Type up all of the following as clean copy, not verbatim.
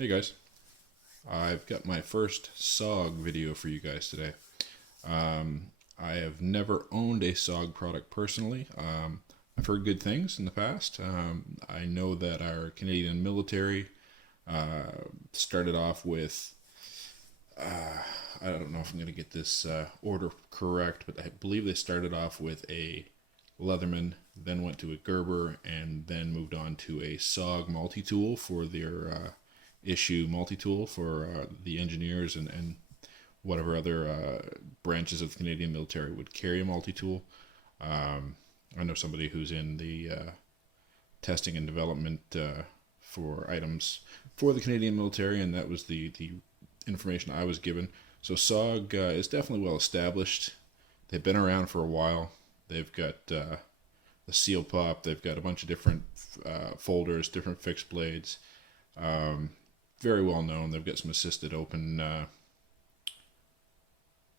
Hey guys, I've got my first SOG video for you guys today. I have never owned a SOG product personally. I've heard good things in the past. I know that our Canadian military started off with, I don't know if I'm going to get this order correct, but I believe they started off with a Leatherman, then went to a Gerber, and then moved on to a SOG multi-tool for their issue multi-tool for the engineers and whatever other branches of the Canadian military would carry a multi-tool. I know somebody who's in the testing and development for items for the Canadian military, and that was the information I was given. So SOG is definitely well established. They've been around for a while. They've got the seal pop. They've got a bunch of different folders, different fixed blades. Very well known. They've got some assisted open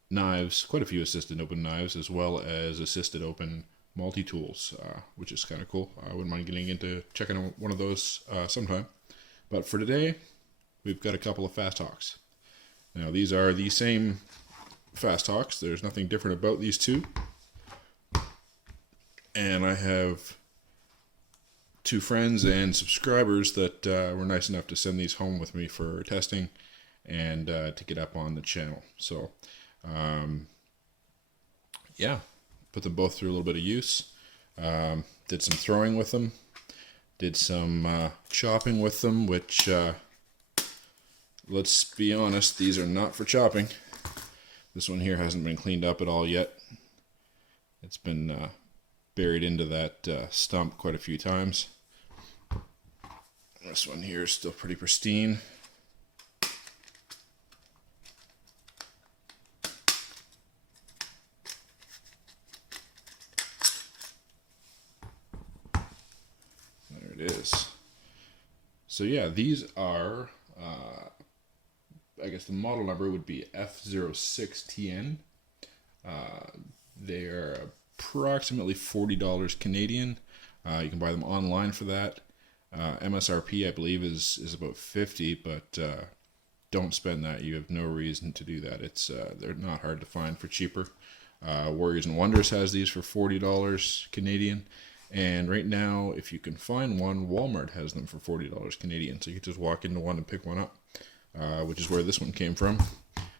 knives, quite a few assisted open knives, as well as assisted open multi-tools, which is kind of cool. I wouldn't mind getting into checking out one of those sometime. But for today, we've got a couple of FastHawks. Now, these are the same FastHawks. There's nothing different about these two. And I have two friends and subscribers that were nice enough to send these home with me for testing and to get up on the channel. So, yeah, put them both through a little bit of use. Did some throwing with them. Did some chopping with them, which, let's be honest, these are not for chopping. This one here hasn't been cleaned up at all yet. It's been buried into that stump quite a few times. This one here is still pretty pristine. There it is. So yeah, these are, I guess the model number would be F06TN. They are approximately $40 Canadian. You can buy them online for that. MSRP, I believe, is about $50, but don't spend that. You have no reason to do that. They're not hard to find for cheaper. Warriors and Wonders has these for $40 Canadian, and right now, if you can find one, Walmart has them for $40 Canadian. So you can just walk into one and pick one up, which is where this one came from.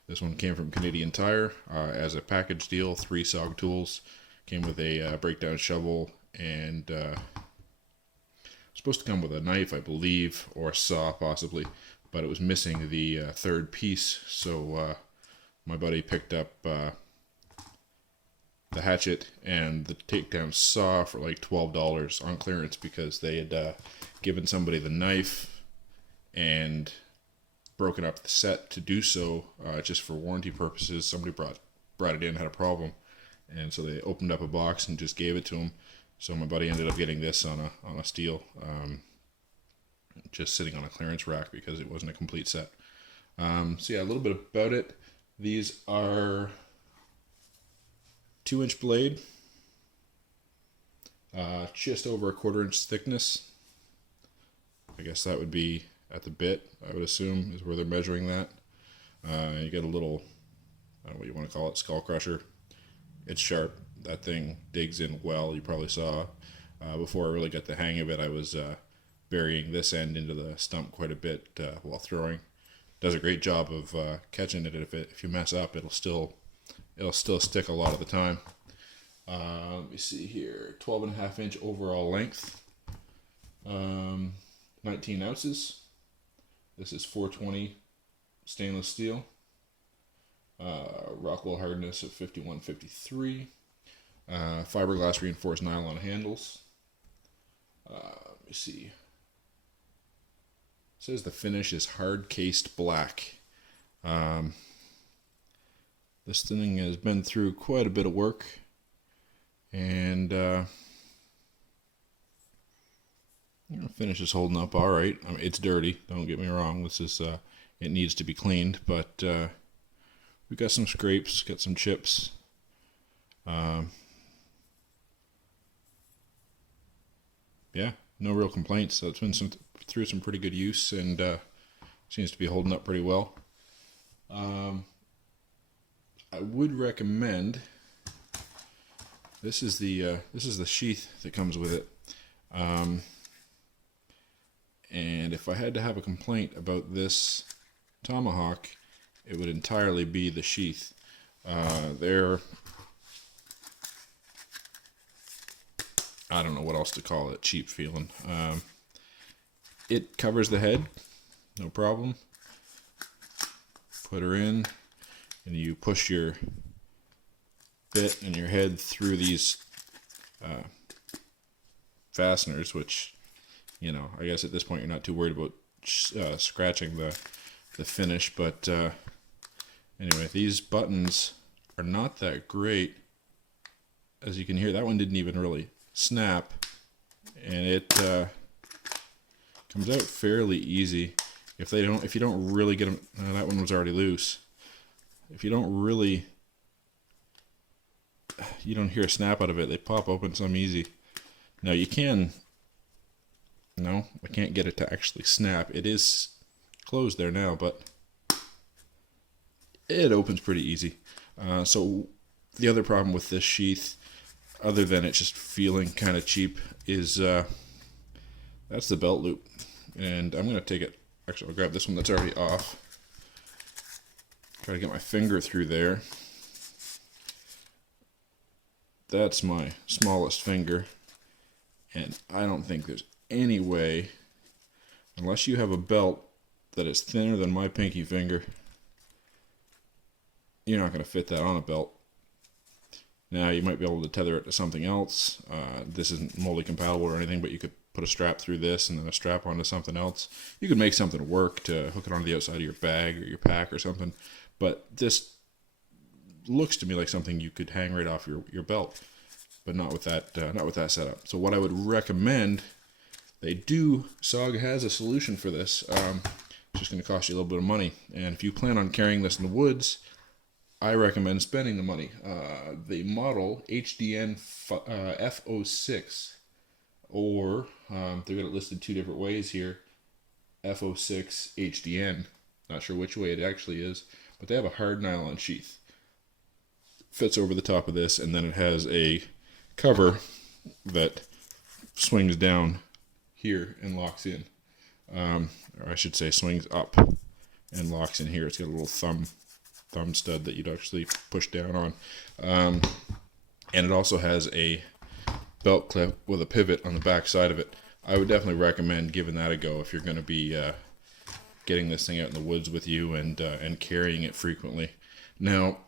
This one came from Canadian Tire as a package deal. 3 SOG tools. Came with a breakdown shovel and supposed to come with a knife, I believe, or a saw possibly, but it was missing the third piece. So my buddy picked up the hatchet and the takedown saw for like $12 on clearance because they had given somebody the knife and broken up the set to do so just for warranty purposes. Somebody brought it in, had a problem. And so they opened up a box and just gave it to him. So my buddy ended up getting this on a steel, just sitting on a clearance rack because it wasn't a complete set. So yeah, a little bit about it. These are 2-inch blade, just over a 1/4 inch thickness. I guess that would be at the bit, I would assume, is where they're measuring that. You get a little, I don't know what you want to call it, skull crusher. It's sharp. That thing digs in well. You probably saw before I really got the hang of it, I was burying this end into the stump quite a bit while throwing. Does a great job of catching it. If you mess up, it'll still stick a lot of the time. Let me see here. 12.5 inch overall length. 19 ounces. This is 420 stainless steel. Rockwell hardness of 51-53. Fiberglass reinforced nylon handles. Let me see. It says the finish is hard-cased black. This thing has been through quite a bit of work, and the finish is holding up all right. I mean, it's dirty. Don't get me wrong. This is it needs to be cleaned, but we got some scrapes, got some chips. Yeah, no real complaints. So it's been through some pretty good use, and Seems to be holding up pretty well. I would recommend, this is the sheath that comes with it. And if I had to have a complaint about this Tomahawk, it would entirely be the sheath. They're, I don't know what else to call it, cheap feeling. It covers the head, no problem. Put her in, and you push your bit and your head through these fasteners, which, you know, I guess at this point you're not too worried about scratching the finish, but anyway, these buttons are not that great. As you can hear, that one didn't even really snap, and it comes out fairly easy. If you don't really get them, that one was already loose. If you don't hear a snap out of it, they pop open some easy. Now you can, no, I can't get it to actually snap. It is closed there now, but it opens pretty easy. So the other problem with this sheath, other than it just feeling kind of cheap, is that's the belt loop. And I'm going to take it, actually I'll grab this one that's already off. Try to get my finger through there. That's my smallest finger. And I don't think there's any way, unless you have a belt that is thinner than my pinky finger, you're not going to fit that on a belt. Now you might be able to tether it to something else. This isn't MOLLE compatible or anything, but you could put a strap through this and then a strap onto something else. You could make something work to hook it onto the outside of your bag or your pack or something, but this looks to me like something you could hang right off your belt, but not with that setup. So what I would recommend, SOG has a solution for this. It's just going to cost you a little bit of money, and if you plan on carrying this in the woods, I recommend spending the money. The model HDN F06, or they've got it listed two different ways here, F06 HDN. Not sure which way it actually is, but they have a hard nylon sheath. Fits over the top of this, and then it has a cover that swings down here and locks in. Or I should say swings up and locks in here. It's got a little thumb stud that you'd actually push down on. And it also has a belt clip with a pivot on the back side of it. I would definitely recommend giving that a go if you're going to be getting this thing out in the woods with you and carrying it frequently. Now,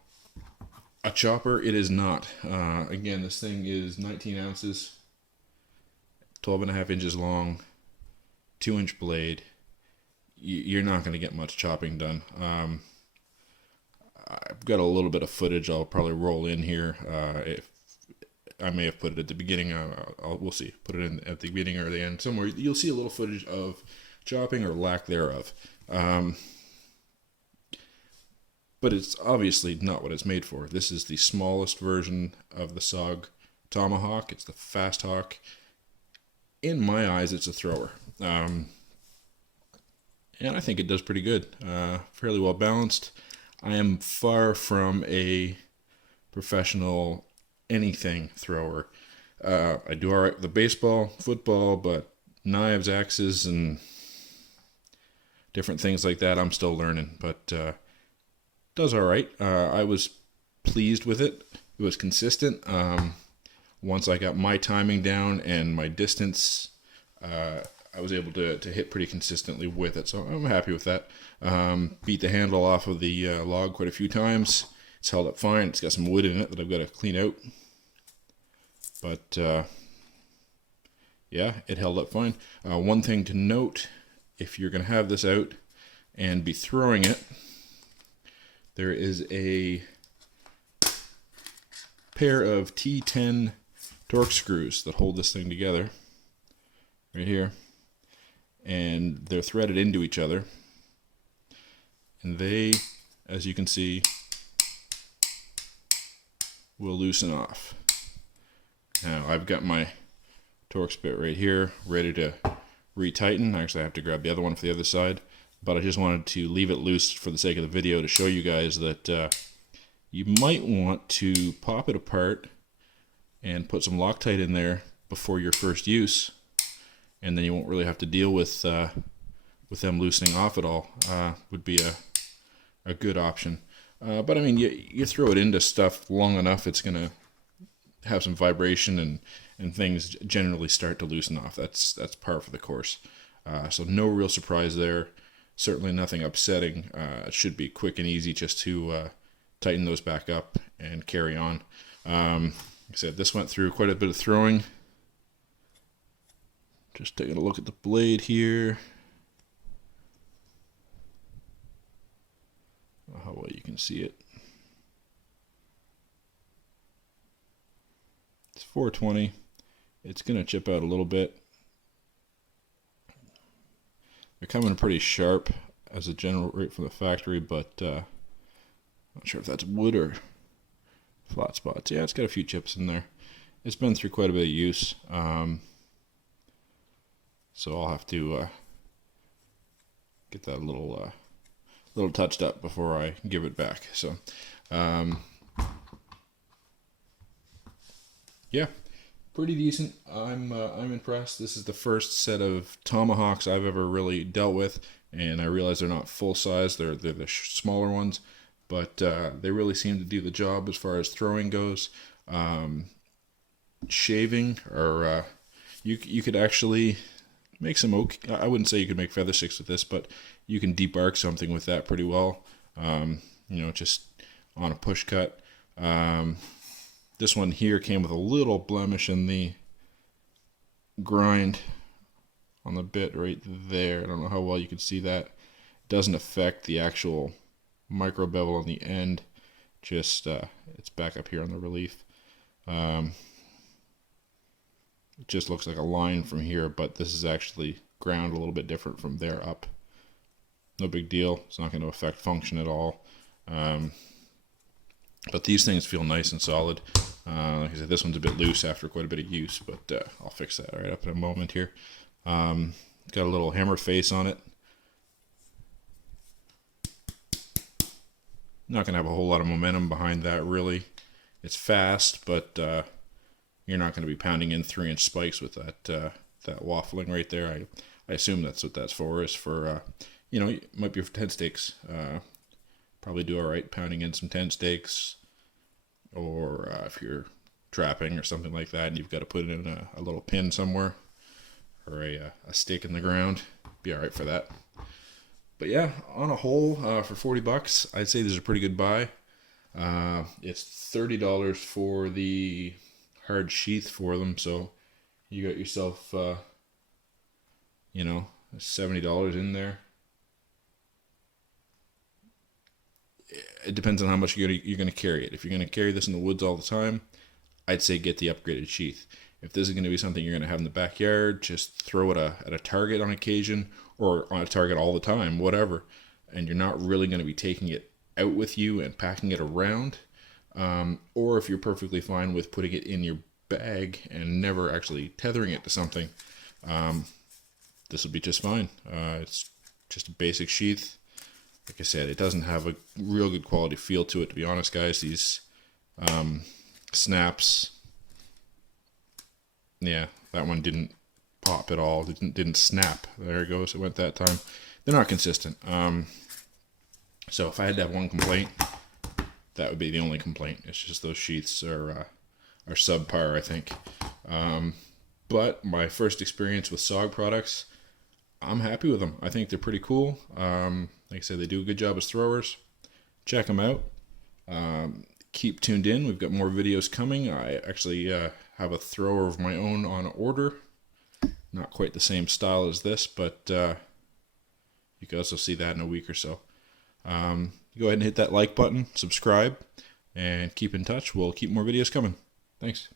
a chopper it is not. Again, this thing is 19 ounces, 12.5 inches long, 2-inch blade. You're not going to get much chopping done. I've got a little bit of footage I'll probably roll in here. If I may have put it at the beginning. We'll see. Put it in at the beginning or the end somewhere. You'll see a little footage of chopping or lack thereof. But it's obviously not what it's made for. This is the smallest version of the SOG Tomahawk. It's the FastHawk. In my eyes, it's a thrower. And I think it does pretty good. Fairly well balanced. I am far from a professional anything thrower. I do alright with the baseball, football, but knives, axes, and different things like that, I'm still learning. But does alright. I was pleased with it. It was consistent. Once I got my timing down and my distance, I was able to hit pretty consistently with it, so I'm happy with that. Beat the handle off of the log quite a few times. It's held up fine. It's got some wood in it that I've got to clean out. But yeah, it held up fine. One thing to note, if you're going to have this out and be throwing it, there is a pair of T10 Torx screws that hold this thing together right here, and they're threaded into each other, and they, as you can see, will loosen off. Now I've got my Torx bit right here ready to retighten. Actually, I have to grab the other one for the other side, but I just wanted to leave it loose for the sake of the video to show you guys that you might want to pop it apart and put some Loctite in there before your first use, and then you won't really have to deal with them loosening off at all. Would be a good option. But I mean, you throw it into stuff long enough, it's gonna have some vibration and things generally start to loosen off. That's par for the course. So no real surprise there. Certainly nothing upsetting. It should be quick and easy just to tighten those back up and carry on. Like I said, this went through quite a bit of throwing. Just taking a look at the blade here. How well you can see it. It's 420. It's going to chip out a little bit. They're coming pretty sharp as a general rate from the factory, but not sure if that's wood or flat spots. Yeah, it's got a few chips in there. It's been through quite a bit of use, so I'll have to get that a little touched up before I give it back. So yeah, pretty decent. I'm impressed. This is the first set of tomahawks I've ever really dealt with, and I realize they're not full size. They're the smaller ones, but they really seem to do the job as far as throwing goes. Shaving, or you could actually make some oak. I wouldn't say you could make feather sticks with this, but you can debark something with that pretty well. Just on a push cut. This one here came with a little blemish in the grind on the bit right there. I don't know how well you can see that. It doesn't affect the actual micro bevel on the end. Just it's back up here on the relief. It just looks like a line from here, but this is actually ground a little bit different from there up. No big deal. It's not going to affect function at all. But these things feel nice and solid. Like I said, this one's a bit loose after quite a bit of use, but I'll fix that right up in a moment here. It's got a little hammer face on it. Not going to have a whole lot of momentum behind that, really. It's fast, but you're not going to be pounding in 3-inch spikes with that waffling right there. I assume that's what that's for, is for, it might be for tent stakes. Probably do all right pounding in some tent stakes, or if you're trapping or something like that and you've got to put it in a little pin somewhere, or a stake in the ground, be all right for that. But yeah, on a whole, for $40, I'd say this is a pretty good buy. It's $30 for the hard sheath for them, so you got yourself, $70 in there. It depends on how much you're going to carry it. If you're going to carry this in the woods all the time, I'd say get the upgraded sheath. If this is going to be something you're going to have in the backyard, just throw it at a target on occasion, or on a target all the time, whatever, and you're not really going to be taking it out with you and packing it around, or if you're perfectly fine with putting it in your bag and never actually tethering it to something, this will be just fine. It's just a basic sheath. Like I said, it doesn't have a real good quality feel to it, to be honest, guys. These snaps, yeah, that one didn't pop at all. It didn't snap. There it goes. It went that time. They're not consistent. So if I had to have one complaint, that would be the only complaint. It's just those sheaths are subpar, I think. But my first experience with SOG products, I'm happy with them. I think they're pretty cool. Like I said, they do a good job as throwers. Check them out. Keep tuned in. We've got more videos coming. I actually have a thrower of my own on order. Not quite the same style as this, but you can also see that in a week or so. Go ahead and hit that like button, subscribe, and keep in touch. We'll keep more videos coming. Thanks.